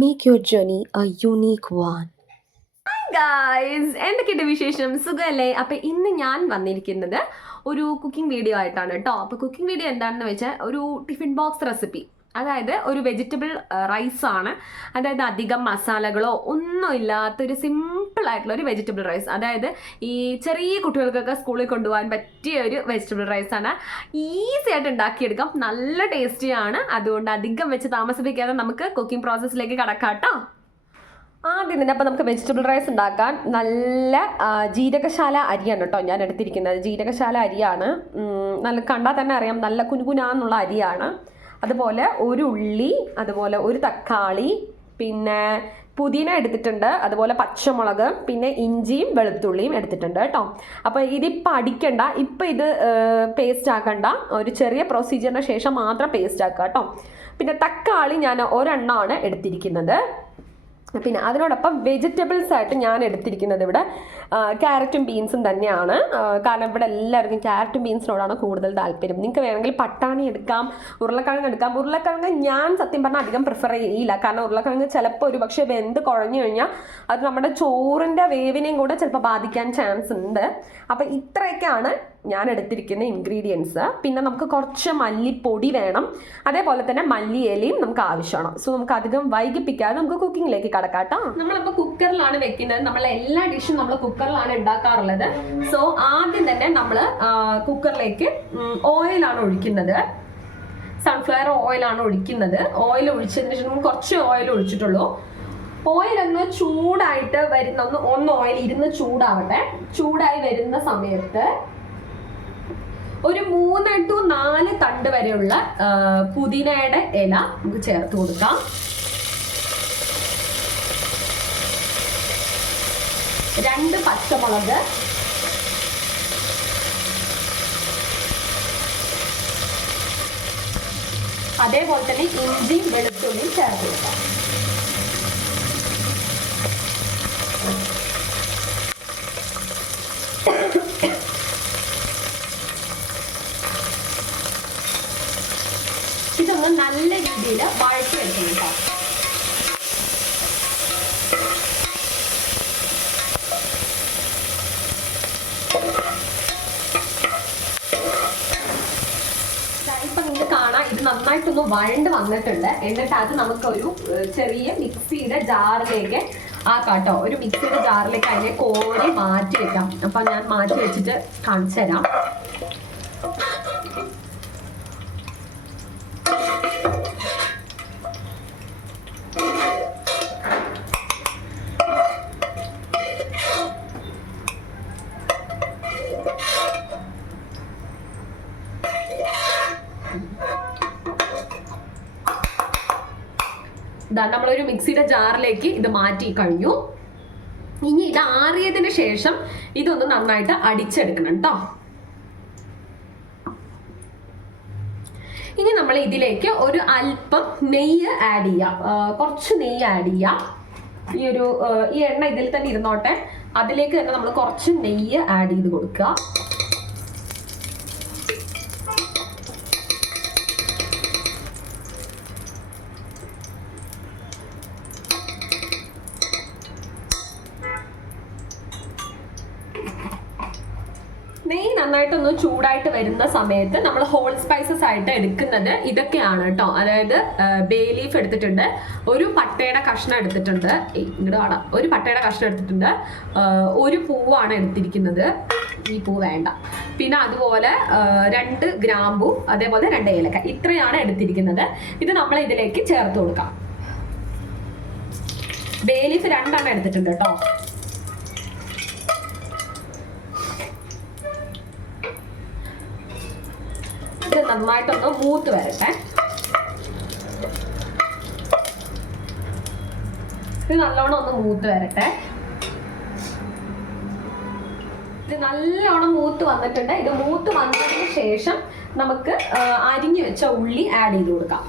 Make your journey a unique one. Guys, എന്തൊക്കെയുണ്ട് വിശേഷം? സുഖമല്ലേ? അപ്പം ഇന്ന് ഞാൻ വന്നിരിക്കുന്നത് ഒരു കുക്കിംഗ് വീഡിയോ ആയിട്ടാണ് കേട്ടോ. അപ്പോൾ കുക്കിംഗ് വീഡിയോ എന്താണെന്ന് വെച്ചാൽ ഒരു ടിഫിൻ ബോക്സ് റെസിപ്പി, അതായത് ഒരു വെജിറ്റബിൾ റൈസാണ്. അതായത് അധികം മസാലകളോ ഒന്നും ഇല്ലാത്തൊരു സിമ്പിൾ ആയിട്ടുള്ള ഒരു വെജിറ്റബിൾ റൈസ്. അതായത് ഈ ചെറിയ കുട്ടികൾക്കൊക്കെ സ്കൂളിൽ കൊണ്ടുപോകാൻ പറ്റിയ ഒരു വെജിറ്റബിൾ റൈസാണ്. ഈസി ആയിട്ട് ഉണ്ടാക്കിയെടുക്കാം, നല്ല ടേസ്റ്റിയാണ്. അതുകൊണ്ട് അധികം വെച്ച് താമസിപ്പിക്കാതെ നമുക്ക് കുക്കിംഗ് പ്രോസസ്സിലേക്ക് കടക്കാം കേട്ടോ. ആദ്യം തന്നെ അപ്പം നമുക്ക് വെജിറ്റബിൾ റൈസ് ഉണ്ടാക്കാൻ നല്ല ജീരകശാല അരിയാണ് കേട്ടോ ഞാൻ എടുത്തിരിക്കുന്നത്. ജീരകശാല അരിയാണ്, നല്ല കണ്ടാൽ തന്നെ അറിയാം, നല്ല കുനുകുനാന്നുള്ള അരിയാണ്. അതുപോലെ ഒരു ഉള്ളി, അതുപോലെ ഒരു തക്കാളി, പിന്നെ പുതിന എടുത്തിട്ടുണ്ട്, അതുപോലെ പച്ചമുളക്, പിന്നെ ഇഞ്ചിയും വെളുത്തുള്ളിയും എടുത്തിട്ടുണ്ട് കേട്ടോ. അപ്പോൾ ഇതിപ്പോൾ അടിക്കണ്ട, ഇപ്പം ഇത് പേസ്റ്റ് ആക്കണ്ട, ഒരു ചെറിയ പ്രൊസീജിയറിന് ശേഷം മാത്രം പേസ്റ്റ് ആക്കുക കേട്ടോ. പിന്നെ തക്കാളി ഞാൻ ഒരെണ്ണമാണ് എടുത്തിരിക്കുന്നത്. പിന്നെ അതിനോടൊപ്പം വെജിറ്റബിൾസ് ആയിട്ട് ഞാൻ എടുത്തിരിക്കുന്നത് ഇവിടെ ക്യാരറ്റും ബീൻസും തന്നെയാണ്. കാരണം ഇവിടെ എല്ലാവർക്കും ക്യാരറ്റും ബീൻസിനോടാണ് കൂടുതൽ താല്പര്യം. നിങ്ങൾക്ക് വേണമെങ്കിൽ പട്ടാണി എടുക്കാം, ഉരുളക്കിഴങ്ങ് എടുക്കാം. ഉരുളക്കിഴങ്ങ് ഞാൻ സത്യം പറഞ്ഞാൽ അധികം പ്രിഫർ ചെയ്യില്ല, കാരണം ഉരുളക്കിഴങ്ങ് ചിലപ്പോൾ ഒരു പക്ഷേ വെന്ത് കുഴഞ്ഞു കഴിഞ്ഞാൽ അത് നമ്മുടെ ചോറിൻ്റെ വേവിനെയും കൂടെ ചിലപ്പോൾ ബാധിക്കാൻ ചാൻസ് ഉണ്ട്. അപ്പം ഇത്രയൊക്കെയാണ് ഞാൻ എടുത്തിരിക്കുന്ന ഇൻഗ്രീഡിയൻസ്. പിന്നെ നമുക്ക് കുറച്ച് മല്ലിപ്പൊടി വേണം, അതേപോലെ തന്നെ മല്ലിയിലയും നമുക്ക് ആവശ്യമാണ്. സോ നമുക്ക് അധികം വൈകിപ്പിക്കാതെ നമുക്ക് കുക്കിങ്ങിലേക്ക് കടക്കാം കേട്ടോ. നമ്മളിപ്പോൾ കുക്കറിലാണ് വെക്കുന്നത്, നമ്മളെ എല്ലാ ഡിഷും നമ്മൾ കുക്കറിലാണ് ഉണ്ടാക്കാറുള്ളത്. സോ ആദ്യം തന്നെ നമ്മൾ കുക്കറിലേക്ക് ഓയിലാണ് ഒഴിക്കുന്നത്, സൺഫ്ലവർ ഓയിലാണ് ഒഴിക്കുന്നത്. ഓയിൽ ഒഴിച്ചതിന് ശേഷം കുറച്ച് ഓയിൽ ഒഴിച്ചിട്ടുള്ളൂ. ഓയിൽ ഒന്ന് ചൂടായിട്ട് ഒന്ന് ഓയിൽ ഇരുന്ന് ചൂടാവട്ടെ. ചൂടായി വരുന്ന സമയത്ത് ഒരു 3 to 4 തണ്ട് വരെയുള്ള പുതിനയുടെ ഇല നമുക്ക് ചേർത്ത് കൊടുക്കാം. രണ്ട് പച്ചമുളക്, അതേപോലെ തന്നെ ഇഞ്ചിയും വെളുത്തുള്ളിയും ചേർത്ത് കൊടുക്കാം. ഇതൊന്ന് നല്ല രീതിയിൽ വഴറ്റി വെക്കണം കേട്ടോ. ഇപ്പൊ നിങ്ങൾക്ക് കാണാം, ഇത് നന്നായിട്ടൊന്ന് വഴണ്ട് വന്നിട്ടുണ്ട്. എന്നിട്ട് അത് നമുക്കൊരു ചെറിയ മിക്സിയുടെ ജാറിലേക്ക് ആക്കാട്ടോ. ഒരു മിക്സിയുടെ ജാറിലേക്ക് അതിനെ കോരി മാറ്റി വെക്കാം. അപ്പൊ ഞാൻ മാറ്റി വെച്ചിട്ട് കാണിച്ചു തരാം. നമ്മളൊരു മിക്സിയുടെ ജാറിലേക്ക് ഇത് മാറ്റി കഴിഞ്ഞു. ഇനി ഇത് ആറിയതിന് ശേഷം ഇതൊന്ന് നന്നായിട്ട് അടിച്ചെടുക്കണം കേട്ടോ. ഇനി നമ്മൾ ഇതിലേക്ക് ഒരു അല്പം നെയ്യ് ആഡ് ചെയ്യാം, കുറച്ച് നെയ്യ് ആഡ് ചെയ്യാം. ഈ എണ്ണ ഇതിൽ തന്നെ ഇരുന്നോട്ടെ. അതിലേക്ക് തന്നെ നമ്മൾ കുറച്ച് നെയ്യ് ആഡ് ചെയ്ത് കൊടുക്കുക. നെയ്യ് നന്നായിട്ടൊന്ന് ചൂടായിട്ട് വരുന്ന സമയത്ത് നമ്മൾ ഹോൾ സ്പൈസസ് ആയിട്ട് എടുക്കുന്നത് ഇതൊക്കെയാണ് കേട്ടോ. അതായത് ബേ ലീഫ് എടുത്തിട്ടുണ്ട്, ഒരു പട്ടയുടെ കഷ്ണം എടുത്തിട്ടുണ്ട്, ഇങ്ങോട്ട് കാണാം, ഒരു പട്ടയുടെ കഷ്ണം എടുത്തിട്ടുണ്ട്, ഒരു പൂവാണ് എടുത്തിരിക്കുന്നത്, ഈ പൂ വേണ്ട. പിന്നെ അതുപോലെ 2 ഗ്രാമ്പു, അതേപോലെ 2 ഏലക്ക, ഇത്രയാണ് എടുത്തിരിക്കുന്നത്. ഇത് നമ്മൾ ഇതിലേക്ക് ചേർത്ത് കൊടുക്കാം. ബേ ലീഫ് 2 എടുത്തിട്ടുണ്ട് കേട്ടോ. ഇത് നന്നായിട്ടൊന്ന് മൂത്ത് വരട്ടെ. ഇത് നല്ലോണം ഒന്ന് മൂത്ത് വരട്ടെ. ഇത് നല്ലോണം മൂത്ത് വന്നിട്ടുണ്ട്. ഇത് മൂത്ത് വന്നതിന് ശേഷം നമുക്ക് അരിഞ്ഞു വെച്ച ഉള്ളി ആഡ് ചെയ്ത് കൊടുക്കാം.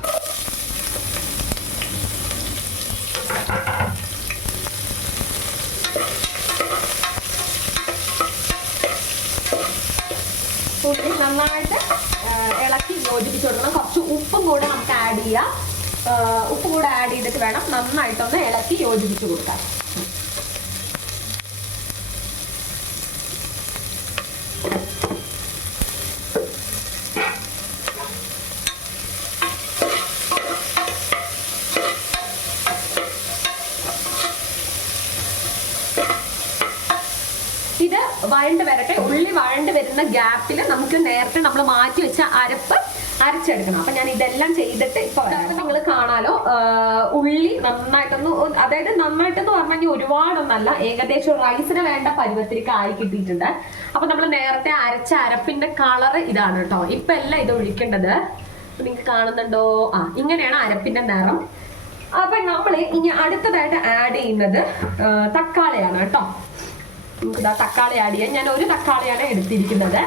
ഉള്ളി നന്നായിട്ട് ഇളക്കി യോജിപ്പിച്ച് കൊടുക്കണം. കുറച്ച് ഉപ്പും കൂടെ നമുക്ക് ആഡ് ചെയ്യാം. ഉപ്പ് കൂടെ ആഡ് ചെയ്തിട്ട് വേണം നന്നായിട്ടൊന്ന് ഇളക്കി യോജിപ്പിച്ച് കൊടുക്കാൻ. ഇത് വഴണ്ട് വരട്ടെ. ഉള്ളി വഴണ്ട് വരുന്ന ഗ്യാപ്പിൽ നമുക്ക് നേരത്തെ നമ്മൾ മാറ്റി വെച്ച അരപ്പ് അരച്ചെടുക്കണം. അപ്പൊ ഞാൻ ഇതെല്ലാം ചെയ്തിട്ട് ഇപ്പൊ നിങ്ങൾ കാണാലോ, ഉള്ളി നന്നായിട്ടൊന്ന്, അതായത് നന്നായിട്ടെന്ന് പറഞ്ഞു കഴിഞ്ഞാൽ ഒരുപാടൊന്നല്ല, ഏകദേശം റൈസിന് വേണ്ട പരുവത്തിലേക്ക് ആയി കിട്ടിയിട്ടുണ്ട്. അപ്പൊ നമ്മൾ നേരത്തെ അരച്ച അരപ്പിന്റെ കളർ ഇതാണ് കേട്ടോ. ഇപ്പൊ എല്ലാം ഇത് ഒഴിക്കേണ്ടത് നിങ്ങൾക്ക് കാണുന്നുണ്ടോ? ഇങ്ങനെയാണ് അരപ്പിന്റെ നിറം. അപ്പൊ നമ്മൾ ഇനി അടുത്തതായിട്ട് ആഡ് ചെയ്യുന്നത് തക്കാളിയാണ് കേട്ടോ. നമുക്ക് തക്കാളി ആഡ് ചെയ്യാം. ഞാൻ ഒരു തക്കാളിയാണ് എടുത്തിരിക്കുന്നത്.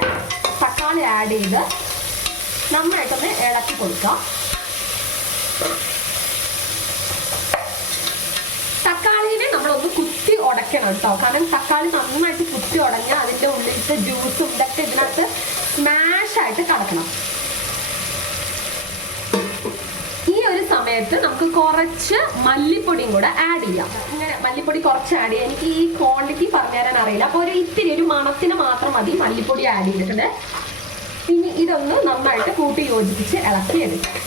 തക്കാളി ആഡ് ചെയ്ത് നന്നായിട്ടൊന്ന് ഇളക്കി കൊടുക്കാം. തക്കാളിനെ നമ്മളൊന്ന് കുത്തി ഉടയ്ക്കണം കേട്ടോ. കാരണം തക്കാളി നന്നായിട്ട് കുത്തി ഉടഞ്ഞാൽ അതിൻ്റെ ഉള്ളിലത്തെ ജ്യൂസും ഇതൊക്കെ ഇതിനകത്ത് സ്മാഷ് ആയിട്ട് കടക്കണം. ഈ ഒരു സമയത്ത് നമുക്ക് കുറച്ച് മല്ലിപ്പൊടിയും കൂടെ ആഡ് ചെയ്യാം. ഇങ്ങനെ മല്ലിപ്പൊടി കുറച്ച് ആഡ് ചെയ്യാം. എനിക്ക് ഈ ക്വാണ്ടിറ്റി പറഞ്ഞു തരാൻ അറിയില്ല. അപ്പോൾ ഇത്തിരി ഒരു മണത്തിന് മാത്രം മതി മല്ലിപ്പൊടി ആഡ് ചെയ്തിട്ടുണ്ട്. ഇനി ഇതൊന്ന് നന്നായിട്ട് കൂട്ടി യോജിപ്പിച്ച് ഇളക്കി എടുക്കാം.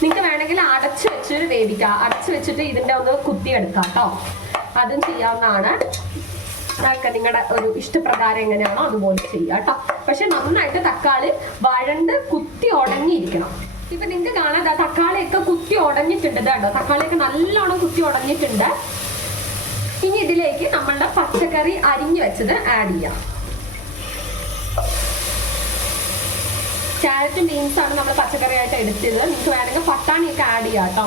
നിങ്ങൾക്ക് വേണമെങ്കിൽ അടച്ചു വെച്ച് വേവിക്കാം. അടച്ചു വെച്ചിട്ട് ഇതിൻ്റെ ഒന്ന് കുത്തിയെടുക്കാം കേട്ടോ. അതും ചെയ്യാവുന്നതാണ്. അതൊക്കെ നിങ്ങളുടെ ഒരു ഇഷ്ടപ്രകാരം എങ്ങനെയാണോ അതുപോലെ ചെയ്യുക കേട്ടോ. പക്ഷെ നന്നായിട്ട് തക്കാളി വഴണ്ട് കുത്തി ഉടഞ്ഞിരിക്കണം. ഇപ്പൊ നിങ്ങൾക്ക് കാണാം തക്കാളിയൊക്കെ കുത്തി ഉടഞ്ഞിട്ടുണ്ട് കേട്ടോ. തക്കാളിയൊക്കെ നല്ലോണം കുത്തി ഉടഞ്ഞിട്ടുണ്ട്. ഇനി ഇതിലേക്ക് നമ്മളുടെ പച്ചക്കറി അരിഞ്ഞു വെച്ചത് ആഡ് ചെയ്യാം. ക്യാരറ്റും ബീൻസ് ആണ് നമ്മൾ പച്ചക്കറി ആയിട്ട് എടുത്തത്. നിങ്ങൾക്ക് വേണമെങ്കിൽ പട്ടാണിയൊക്കെ ആഡ് ചെയ്യാം കേട്ടോ.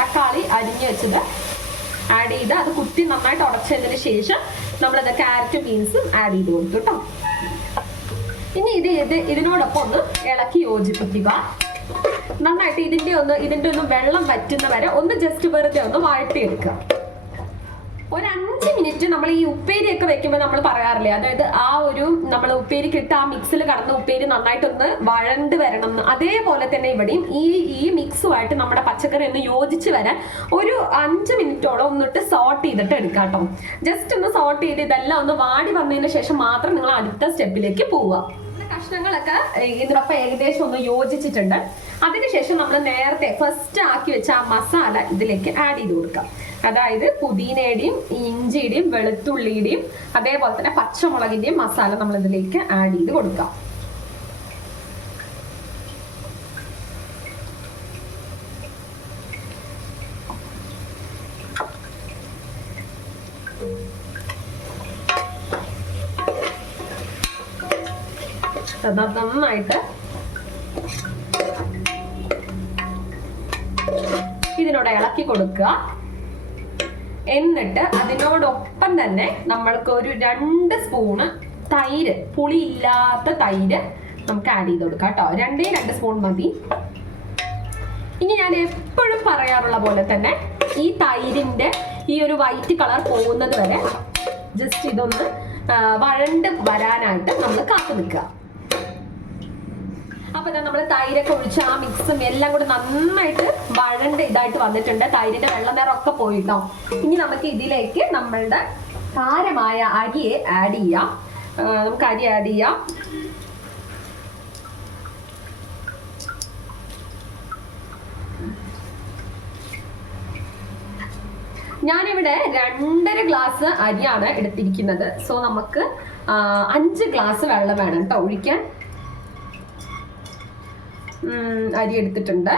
തക്കാളി അരിഞ്ഞു വെച്ചത് ആഡ് ചെയ്ത് അത് കുത്തി നന്നായിട്ട് ഉടച്ചതിന് ശേഷം നമ്മളത് ക്യാരറ്റും ബീൻസും ആഡ് ചെയ്ത് കൊടുത്തു കേട്ടോ. ഇനി ഇതിനോടൊപ്പം ഒന്ന് ഇളക്കി യോജിപ്പിക്കുക. നന്നായിട്ട് ഇതിന്റെ ഒന്ന് വെള്ളം വറ്റുന്ന വരെ ഒന്ന് ജസ്റ്റ് വെറുതെ ഒന്ന് വഴട്ടിയെടുക്കുക. ഒരു 5 മിനിറ്റ് നമ്മൾ ഈ ഉപ്പേരിയൊക്കെ വെക്കുമ്പോൾ നമ്മൾ പറയാറില്ലേ, അതായത് നമ്മൾ ഉപ്പേരിക്ക് ഇട്ട് ആ മിക്സിൽ കടന്ന ഉപ്പേരി നന്നായിട്ടൊന്ന് വഴണ്ട് വരണം എന്ന്, അതേപോലെ തന്നെ ഇവിടെയും ഈ മിക്സുമായിട്ട് നമ്മുടെ പച്ചക്കറി ഒന്ന് യോജിച്ച് വരാൻ ഒരു 5 മിനിറ്റോളം ഒന്നിട്ട് സോട്ട് ചെയ്തിട്ട് എടുക്കാം കേട്ടോ. ജസ്റ്റ് ഒന്ന് സോട്ട് ചെയ്ത് ഇതെല്ലാം ഒന്ന് വാടി വന്നതിന് ശേഷം മാത്രം നിങ്ങൾ അടുത്ത സ്റ്റെപ്പിലേക്ക് പോവുക. കഷ്ണങ്ങളൊക്കെ ഇതിനൊപ്പം ഏകദേശം ഒന്ന് യോജിച്ചിട്ടുണ്ട്. അതിനുശേഷം നമ്മൾ നേരത്തെ ഫസ്റ്റ് ആക്കി വെച്ച ആ മസാല ഇതിലേക്ക് ആഡ് ചെയ്ത് കൊടുക്കാം. അതായത് പുതിനയുടെയും ഇഞ്ചിയുടെയും വെളുത്തുള്ളിയുടെയും അതേപോലെ തന്നെ പച്ചമുളകിന്റെയും മസാല നമ്മൾ ഇതിലേക്ക് ആഡ് ചെയ്ത് കൊടുക്കാം. നന്നായിട്ട് ഇതിനോട് ഇളക്കി കൊടുക്കുക. എന്നിട്ട് അതിനോടൊപ്പം തന്നെ നമ്മൾക്ക് ഒരു 2 സ്പൂണ് തൈര്, പുളിയില്ലാത്ത തൈര് നമുക്ക് ആഡ് ചെയ്ത് കൊടുക്കാം കേട്ടോ. 2 സ്പൂൺ മതി. ഇനി ഞാൻ എപ്പോഴും പറയാറുള്ള പോലെ തന്നെ ഈ തൈരിന്റെ ഈ ഒരു വൈറ്റ് കളർ പോകുന്നത് വരെ ജസ്റ്റ് ഇതൊന്ന് വഴണ്ട് വരാനായിട്ട് നമ്മൾ കാത്തു നിൽക്കുക. അപ്പൊ നമ്മൾ തൈരൊക്കെ ഒഴിച്ച് ആ മിക്സും എല്ലാം കൂടെ നന്നായിട്ട് വഴണ്ട് ഇതായിട്ട് വന്നിട്ടുണ്ട്. തൈരിന്റെ വെള്ള നിറമൊക്കെ പോയിട്ടോ. ഇനി നമുക്ക് ഇതിലേക്ക് നമ്മളുടെ കാരമായ അരിയെ ആഡ് ചെയ്യാം. നമുക്ക് അരി ആഡ് ചെയ്യാം. ഞാനിവിടെ 2.5 ഗ്ലാസ് അരിയാണ് എടുത്തിരിക്കുന്നത്. സോ നമുക്ക് 5 ഗ്ലാസ് വെള്ളം വേണം കേട്ടോ ഒഴിക്കാൻ. അരി എടുത്തിട്ടുണ്ട്.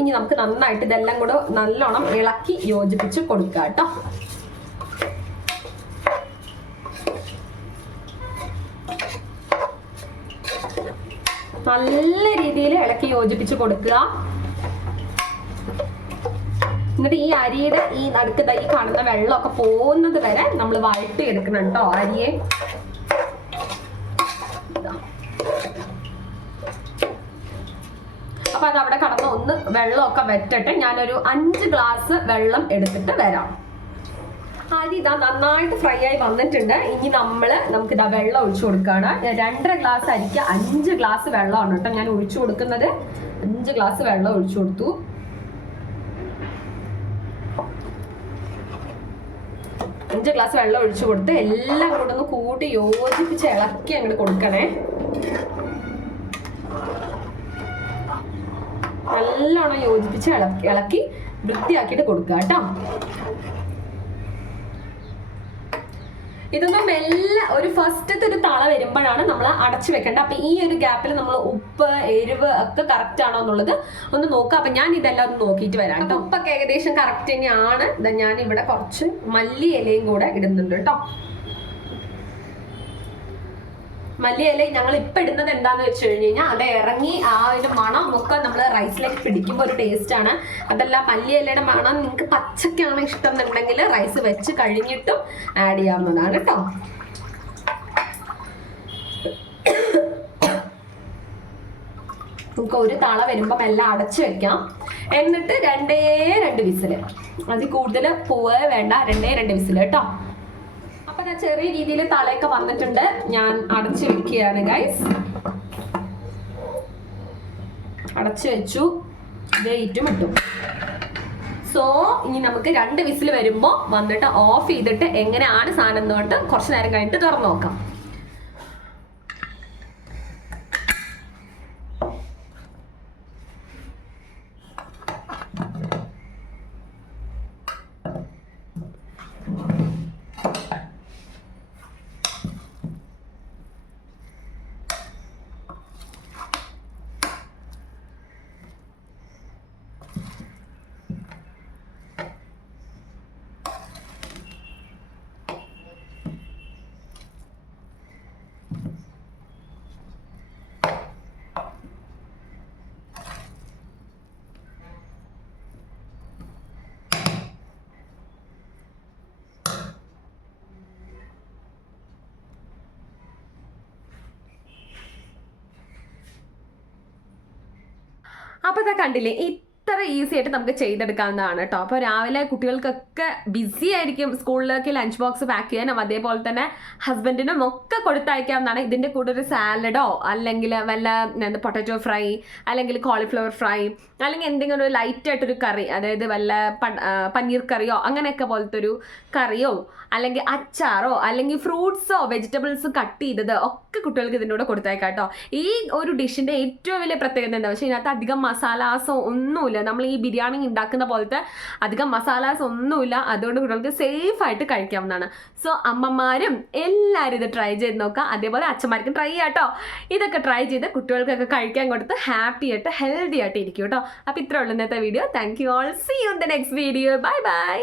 ഇനി നമുക്ക് നന്നായിട്ട് ഇതെല്ലാം കൂടെ നല്ലോണം ഇളക്കി യോജിപ്പിച്ച് കൊടുക്കുക കേട്ടോ. നല്ല രീതിയിൽ ഇളക്കി യോജിപ്പിച്ച് കൊടുക്കുക. എന്നിട്ട് ഈ അരിയുടെ ഈ നടുക്ക് ഈ കാണുന്ന വെള്ളമൊക്കെ പോകുന്നത് വരെ നമ്മൾ വഴട്ടി എടുക്കണം കേട്ടോ അരിയെ. അപ്പൊ അത് അവിടെ കടന്ന് ഒന്ന് വെള്ളമൊക്കെ വെറ്റട്ടെ. ഞാനൊരു 5 ഗ്ലാസ് വെള്ളം എടുത്തിട്ട് വരാം. ആദ്യം ഇതാ നന്നായിട്ട് ഫ്രൈ ആയി വന്നിട്ടുണ്ട്. ഇനി നമുക്കിതാ വെള്ളം ഒഴിച്ചു കൊടുക്കുകയാണ്. 2.5 ഗ്ലാസ് അരിക്ക് 5 ഗ്ലാസ് വെള്ളമാണ് കേട്ടോ ഞാൻ ഒഴിച്ചു കൊടുക്കുന്നത്. 5 ഗ്ലാസ് വെള്ളം ഒഴിച്ചു കൊടുത്തു. അഞ്ച് ഗ്ലാസ് വെള്ളം ഒഴിച്ചു കൊടുത്ത് എല്ലാം കൂടെ ഒന്ന് കൂട്ടി യോജിപ്പിച്ച് ഇളക്കി അങ്ങോട്ട് കൊടുക്കണേ. നല്ലോണം യോജിപ്പിച്ച് ഇളക്കി വൃത്തിയാക്കിയിട്ട് കൊടുക്കുക കേട്ടോ. ഇതൊന്നും മെല്ലെ ഒരു ഫസ്റ്റത്തെ ഒരു തള വരുമ്പോഴാണ് നമ്മൾ അടച്ചു വെക്കേണ്ടത്. അപ്പൊ ഈ ഒരു ഗ്യാപ്പിൽ നമ്മൾ ഉപ്പ് എരിവ് ഒക്കെ കറക്റ്റ് ആണോ എന്നുള്ളത് ഒന്ന് നോക്കുക. അപ്പൊ ഞാൻ ഇതെല്ലാം ഒന്ന് നോക്കിയിട്ട് വരാം കേട്ടോ. ഉപ്പൊക്കെ ഏകദേശം കറക്റ്റ് തന്നെയാണ്. ഞാൻ ഇവിടെ കുറച്ച് മല്ലി ഇലയും കൂടെ ഇടുന്നുണ്ട് കേട്ടോ. മല്ലി ഇല ഞങ്ങൾ ഇപ്പൊ ഇടുന്നത് എന്താന്ന് വെച്ച് കഴിഞ്ഞാൽ അത് ഇറങ്ങി ആ ഒരു മണം ഒക്കെ നമ്മൾ റൈസിലേക്ക് പിടിക്കുമ്പോൾ ഒരു ടേസ്റ്റ് ആണ്. അതല്ല മല്ലി ഇലയുടെ മണം നിങ്ങൾക്ക് പച്ചക്കാണ് ഇഷ്ടം എന്നുണ്ടെങ്കിൽ റൈസ് വെച്ച് കഴിഞ്ഞിട്ടും ആഡ് ചെയ്യാവുന്നതാണ് കേട്ടോ. നമുക്ക് ഒരു തള വരുമ്പം എല്ലാം അടച്ചു വെക്കാം. എന്നിട്ട് 2 വിസില്, അതിൽ കൂടുതൽ പോവേ വേണ്ട. 2 വിസില് കേട്ടോ. അപ്പൊ ഞാൻ ചെറിയ രീതിയിൽ തളയൊക്കെ വന്നിട്ടുണ്ട്. ഞാൻ അടച്ചു വെക്കുകയാണ് ഗൈസ്. അടച്ചു വെച്ചു, വെയിറ്റും ഇട്ടു. സോ ഇനി നമുക്ക് 2 വിസിൽ വരുമ്പോൾ വന്നിട്ട് ഓഫ് ചെയ്തിട്ട് എങ്ങനെയാണ് സാധനം എന്നിട്ട് കുറച്ച് നേരം കഴിഞ്ഞിട്ട് തുറന്നു നോക്കാം. അപ്പോൾ ഇതാ കണ്ടില്ലേ, ഇത്ര ഈസി ആയിട്ട് നമുക്ക് ചെയ്തെടുക്കാവുന്നതാണ് കേട്ടോ. അപ്പോൾ രാവിലെ കുട്ടികൾക്കൊക്കെ ബിസി ആയിരിക്കും, സ്കൂളിലേക്ക് ലഞ്ച് ബോക്സ് പാക്ക് ചെയ്യാനും അതേപോലെ തന്നെ ഹസ്ബൻഡിനും ഒക്കെ കൊടുത്തയക്കാവുന്നതാണ്. ഇതിൻ്റെ കൂടെ ഒരു സാലഡോ അല്ലെങ്കിൽ വല്ല പൊട്ടാറ്റോ ഫ്രൈ അല്ലെങ്കിൽ കോളിഫ്ലവർ ഫ്രൈ അല്ലെങ്കിൽ എന്തെങ്കിലും ഒരു ലൈറ്റായിട്ടൊരു കറി, അതായത് വല്ല പനീർ കറിയോ അങ്ങനെയൊക്കെ പോലത്തെ ഒരു കറിയോ അല്ലെങ്കിൽ അച്ചാറോ അല്ലെങ്കിൽ ഫ്രൂട്ട്സോ വെജിറ്റബിൾസ് കട്ട് ചെയ്തത് ഒക്കെ കുട്ടികൾക്ക് ഇതിൻ്റെ കൂടെ കൊടുത്തേക്കാം കേട്ടോ. ഈ ഒരു ഡിഷിൻ്റെ ഏറ്റവും വലിയ പ്രത്യേകത എന്താ വെച്ചാൽ ഇതിനകത്ത് അധികം മസാലാസോ ഒന്നുമില്ല. നമ്മൾ ഈ ബിരിയാണി ഉണ്ടാക്കുന്ന പോലത്തെ അധികം മസാലാസ് ഒന്നുമില്ല. അതുകൊണ്ട് കുട്ടികൾക്ക് സേഫായിട്ട് കഴിക്കാവുന്നതാണ്. സോ അമ്മമാരും എല്ലാവരും ഇത് ട്രൈ ചെയ്ത് നോക്കാം. അതേപോലെ അച്ഛന്മാർക്കും ട്രൈ ചെയ്യാം കേട്ടോ. ഇതൊക്കെ ട്രൈ ചെയ്ത് കുട്ടികൾക്കൊക്കെ കഴിക്കാൻ കൊടുത്ത് ഹാപ്പി ആയിട്ട് ഹെൽത്തി ആയിട്ട് ഇരിക്കും കേട്ടോ. അപ്പോൾ ഇത്രേ ഉള്ളൂ ഇന്നത്തെ video. Thank you all. See you in the next video. Bye by.